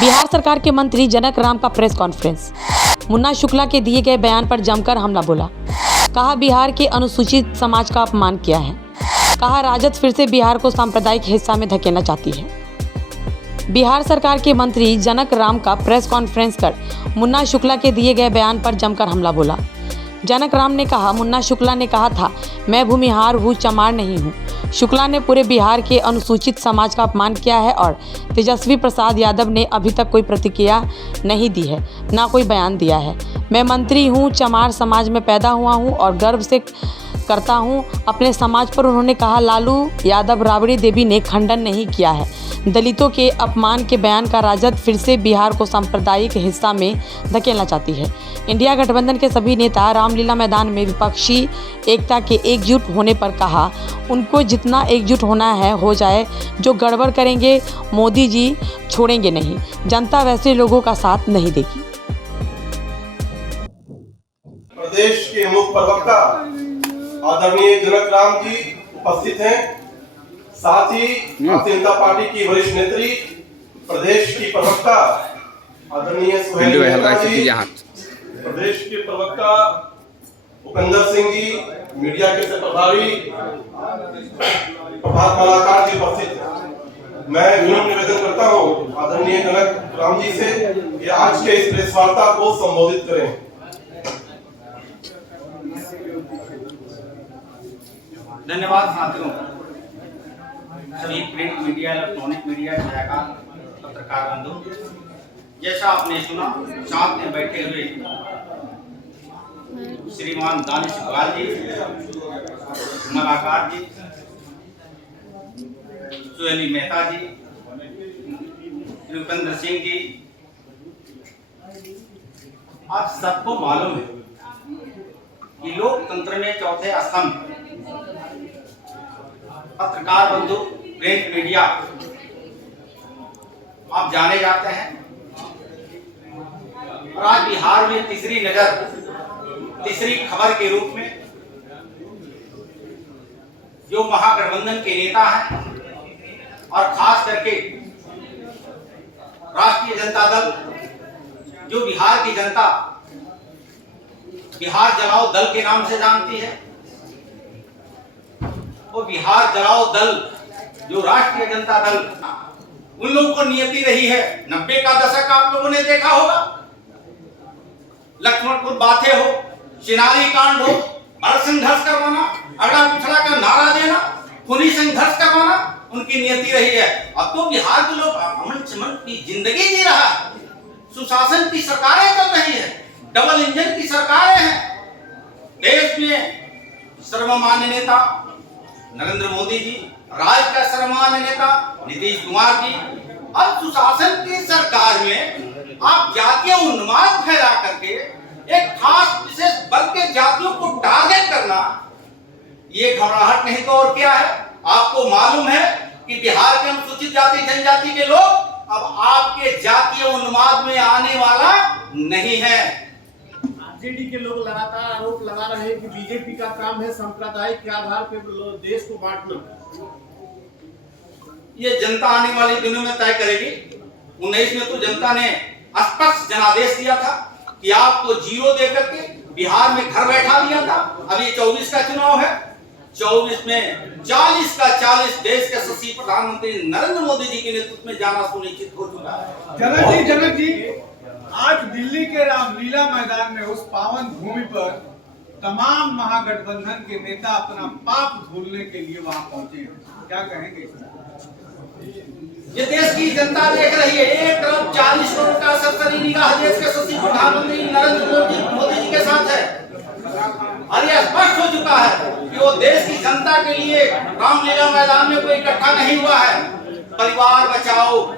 बिहार सरकार के मंत्री जनक राम का प्रेस कॉन्फ्रेंस। मुन्ना शुक्ला के दिए गए बयान पर जमकर हमला बोला। कहा बिहार के अनुसूचित समाज का अपमान किया है। कहा राजद फिर से बिहार को सांप्रदायिक हिस्सा में धकेलना चाहती है। बिहार सरकार के मंत्री जनक राम का प्रेस कॉन्फ्रेंस कर मुन्ना शुक्ला के दिए गए बयान पर जमकर हमला बोला। जनक राम ने कहा मुन्ना शुक्ला ने कहा था मैं भूमिहार हूँ, चमार नहीं हूँ। शुक्ला ने पूरे बिहार के अनुसूचित समाज का अपमान किया है और तेजस्वी प्रसाद यादव ने अभी तक कोई प्रतिक्रिया नहीं दी है, ना कोई बयान दिया है। मैं मंत्री हूँ, चमार समाज में पैदा हुआ हूँ और गर्व से करता हूँ अपने समाज पर। उन्होंने कहा लालू यादव राबड़ी देवी ने खंडन नहीं किया है। दलितों के अपमान के बयान का राजद फिर से बिहार को सांप्रदायिक हिस्सा में धकेलना चाहती है। इंडिया गठबंधन के सभी नेता रामलीला मैदान में विपक्षी एकता के एकजुट होने पर कहा उनको जितना एकजुट होना है हो जाए। जो गड़बड़ करेंगे मोदी जी छोड़ेंगे नहीं। जनता वैसे लोगों का साथ नहीं देगी। प्रदेश के मुख्य प्रवक्ता आदरणीय जनक राम जी उपस्थित हैं। साथ ही भारतीय जनता पार्टी की वरिष्ठ नेत्री प्रदेश की प्रवक्ता आदरणीय सुहेल जी, प्रदेश के प्रवक्ता उपेंद्र सिंह जी, मीडिया के प्रभारी प्रभात मलाकार जी उपस्थित हैं। मैं विनम्र निवेदन करता हूं आदरणीय जनक राम जी से कि आज के इस प्रेस वार्ता को संबोधित करें। धन्यवाद साथियों। सभी प्रिंट मीडिया, इलेक्ट्रॉनिक मीडिया, छायाकार, पत्रकार बंधु, जैसा आपने सुना साथ में बैठे हुए श्रीमान दानिश इकबाल जी, मलाकार जी, सुहेली मेहता जी, रुपेंद्र सिंह जी, आप सबको मालूम है कि लोकतंत्र में चौथे स्तंभ पत्रकार बंधु, प्रिंट मीडिया आप जाने जाते हैं। और आज बिहार में तीसरी नजर, तीसरी खबर के रूप में जो महागठबंधन के नेता हैं और खास करके राष्ट्रीय जनता दल, जो बिहार की जनता बिहार जलाओ दल के नाम से जानती है, वो बिहार जलाओ दल जो राष्ट्रीय जनता दल, उन लोगों को नियति रही है। 90 का दशक आप लोगों ने देखा होगा। लक्ष्मणपुर बातें हो, चिनारी कांड हो, बड़ा संघर्ष करवाना, अगड़ा पिछड़ा का नारा देना, खूनी संघर्ष करवाना उनकी नियति रही है। अब तो बिहार के लोग अमन चमन की जिंदगी जी रहा है। सुशासन की सरकारें चल रही है, डबल इंजन की सरकारें हैं। देश में सर्वमान्य नेता नरेंद्र मोदी जी, राज्य का सर्वमान्य नेता नीतीश कुमार जी, अब सुशासन की सरकार में आप जातीय उन्माद फैला करके एक खास विशेष वर्ग के जातियों को टारगेट करना, ये घबराहट नहीं तो और क्या है। आपको मालूम है कि बिहार के अनुसूचित जाति जनजाति के लोग अब आपके जातीय उन्माद में आने वाला नहीं है। आरजेडी के लोग लगातार आरोप लगा रहे हैं कि बीजेपी का काम है सांप्रदायिक के आधार पर देश को बांटना। ये जनता आने वाले दिनों में तय करेगी। 19 में तो जनता ने स्पष्ट जनादेश दिया था कि आपको 0 देकर के बिहार में घर बैठा दिया था। अब ये 24 का चुनाव है, 24 में 40 का 40 देश के यशस्वी प्रधानमंत्री नरेंद्र मोदी जी के नेतृत्व में जाना सुनिश्चित हो चुका है। जनक जी, आज दिल्ली के रामलीला मैदान में उस पावन भूमि पर तमाम महागठबंधन के नेता अपना पाप धुलने के लिए वहां पहुंचे। क्या कहेंगे? ये देश की जनता देख रही है। एक तरफ 40 करोड़ का सरसरी निगाह देश के यशस्वी प्रधानमंत्री नरेंद्र मोदी जी के साथ है और यह स्पष्ट हो चुका है कि वो देश की जनता के लिए रामलीला मैदान में कोई इकट्ठा नहीं हुआ है। परिवार बचाओ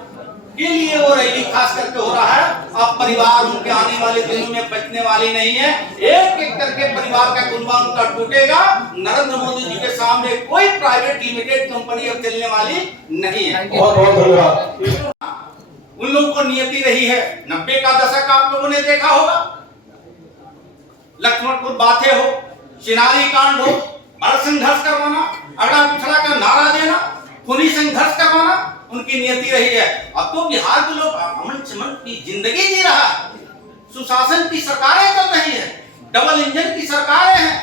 के लिए वो रैली खास करके हो रहा है। अब परिवार उनके आने वाले दिनों में बचने वाली नहीं है। एक एक करके परिवार का कुनबा उनका टूटेगा। नरेंद्र मोदी जी के सामने कोई प्राइवेट लिमिटेड कंपनी अब चलने वाली नहीं है। बहुत बहुत धन्यवाद। उन लोगों को नियति रही है। 90 का दशक आप लोगों ने देखा होगा। लक्ष्मणपुर बातें हो, चिनारी कांड हो, बड़ा संघर्ष करवाना, अगड़ा पिछड़ा का नारा देना, खूनी संघर्ष करवाना उनकी नियति रही है। अब तो बिहार के लोग अमन चमन की जिंदगी जी रहा है। सुशासन की सरकारें चल रही है, डबल इंजन की सरकारें हैं।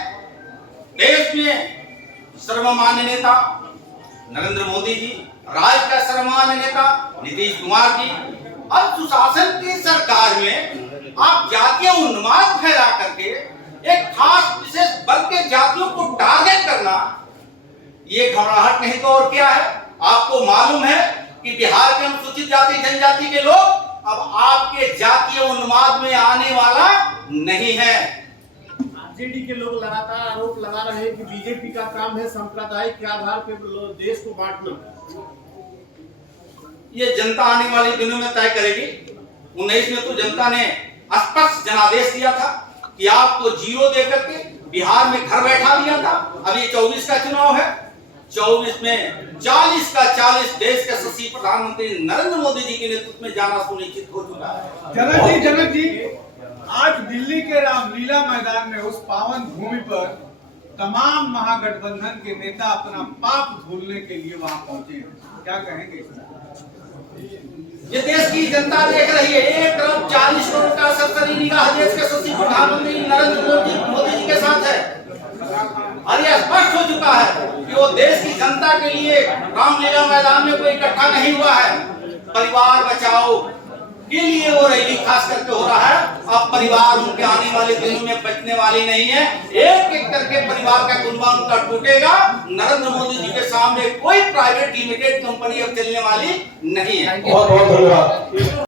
देश में सर्वमान्य नेता नरेंद्र मोदी जी, राज्य का सर्वमान्य नेता नीतीश कुमार जी, अब सुशासन की सरकार में आप जातीय उन्माद फैला करके एक खास विशेष वर्ग के जातियों को टारगेट करना, ये घबराहट नहीं तो और क्या है। आपको मालूम है कि बिहार के अनुसूचित जाति जनजाति के लोग अब आपके जातीय उन्माद में आने वाला नहीं है। आरजेडी के लोग लगातार आरोप लगा रहे हैं कि बीजेपी का काम है सांप्रदायिक के आधार पर देश को बांटना। ये जनता आने वाले दिनों में तय करेगी। 19 में तो जनता ने स्पष्ट जनादेश दिया था कि आपको 0 देकर के बिहार में घर बैठा दिया था। अब ये 24 का चुनाव है, 24 में 40 का 40 देश के यशस्वी प्रधानमंत्री नरेंद्र मोदी जी के नेतृत्व में जाना सुनिश्चित हो चुका है। जनक जी, आज दिल्ली के रामलीला मैदान में उस पावन भूमि पर तमाम महागठबंधन के नेता अपना पाप धुलने के लिए वहां पहुंचे हैं, क्या कहेंगे? ये देश की जनता देख रही है। एक तरफ 40 करोड़ का सरसरी निगाह देश के यशस्वी प्रधानमंत्री नरेंद्र मोदी जी के साथ है, और यह स्पष्ट हो चुका है कि वो देश की जनता के लिए रामलीला मैदान में कोई इकट्ठा नहीं हुआ है। परिवार बचाओ के लिए वो रैली खास करके हो रहा है। अब परिवार उनके आने वाले दिनों में बचने वाली नहीं है। एक एक करके परिवार का कुनबा उनका टूटेगा। नरेंद्र मोदी जी के सामने कोई प्राइवेट लिमिटेड कंपनी अब चलने वाली नहीं है। बहुत बहुत धन्यवाद।